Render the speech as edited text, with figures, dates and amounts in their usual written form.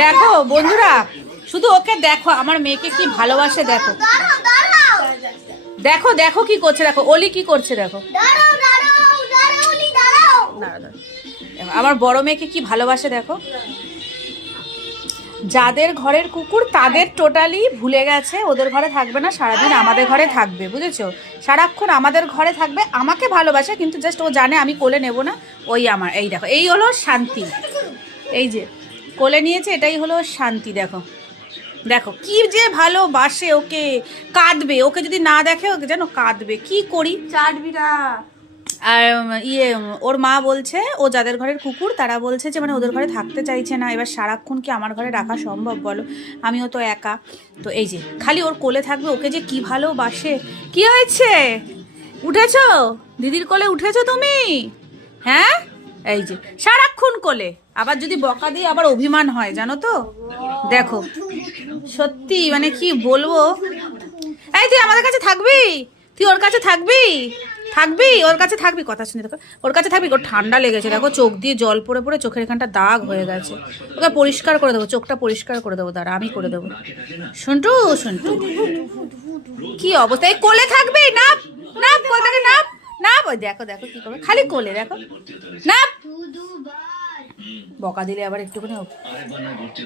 দেখো বন্ধুরা, শুধু ওকে দেখো, আমার মেয়েকে কি ভালোবাসে দেখো। দেখো দেখো কি করছে, দেখো অলি কি করছে দেখো। আমার বড় মেয়েকে কি ভালোবাসে দেখো। যাদের ঘরের কুকুর তাদের টোটালি ভুলে গেছে, ওদের ঘরে থাকবে না, সারাদিন আমাদের ঘরে থাকবে, বুঝেছো? সারাক্ষণ আমাদের ঘরে থাকবে, আমাকে ভালোবাসে, কিন্তু জাস্ট ও জানে আমি কোলে নেব না। ওই আমার এই দেখো, এই হলো শান্তি। এই যে কোলে নিয়েছে, এটাই হলো শান্তি। দেখো দেখো কি যে ভালোবাসে ওকে। কাঁদবে, ওকে যদি না দেখে ওকে যেন কাঁদবে। কি করি চাটবিরা। আর ওর মা বলছে, ও যাদের ঘরের কুকুর তারা বলছে যে মানে ওদের ঘরে থাকতে চাইছে না। এবার সারাক্ষণ কি আমার ঘরে রাখা সম্ভব বলো? আমিও তো একা। তো এই যে খালি ওর কোলে থাকবে, ওকে যে কি ভালোবাসে। কি হয়েছে, উঠেছো? দিদির কোলে উঠেছো তুমি? হ্যাঁ, এই যে সারাক্ষণ কোলে। আবার যদি বকা দিয়ে আবার অভিমান হয় জানো তো। দেখো সত্যি মানে কি বলবো। এই তুই আমাদের কাছে থাকবি, তুই ওর কাছে থাকবি, থাকবি ওর কাছে থাকবি, কথা শুনে দেখো, ওর কাছে থাকবি। ওর ঠান্ডা লেগেছে দেখো, চোখ দিয়ে জল পড়ে পড়ে চোখের এখানটা দাগ হয়ে গেছে। ওকে পরিষ্কার করে দেবো, চোখটা পরিষ্কার করে দেবো, দাঁড়া আমি করে দেবো। শুনটু শুনটু কি অবস্থা, এই কোলে থাকবি না, না কোলে না, না ওই দেখো দেখো কি করবে, খালি কোলে দেখো না। বকা দিলে আবার একটুখানি